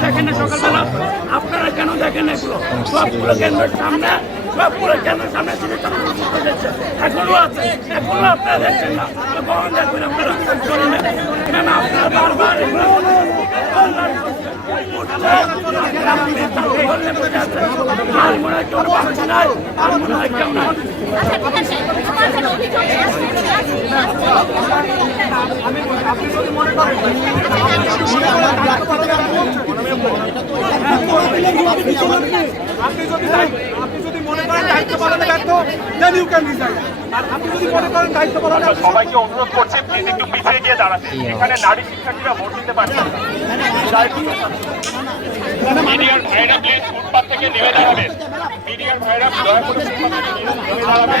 দেখেন সকালবেলা আপনারা কেন দেখেন এগুলো? সবগুলো কেন্দ্রের সামনে সবগুলো কেন্দ্রের সামনে। এখনও আছে। এখনও আপনারা দেখছেন না। কখন দেখবেন আপনারা। কেন আপনারা বারবার আর মনে হয় কেউ বাঁচছে না আর মনে হয় কেউ না আপনি যদি আপনি যদি মনে করেন দায়িত্ব পালনে ব্যর্থ দেন ইউ ক্যান রিজাইন আর আপনি যদি মনে করেন দায়িত্ব পালনে সবাইকে অনুরোধ করছি প্লিজ একটু পিছিয়ে গিয়ে দাঁড়াতে এখানে নারী শিক্ষার্থীরা ভোট দিতে পারছেন না। মিডিয়ার ভাইরা প্লিজ ফুটপাথ থেকে নেমে দাঁড়াবেন মিডিয়ার ভাইরা দয়া করে নেমে দাঁড়াবেন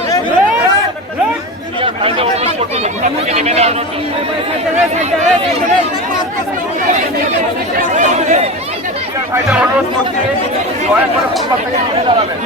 অনুরোধ করছি দয়া করে ফুটপাত থেকে নিচে দাঁড়াবেন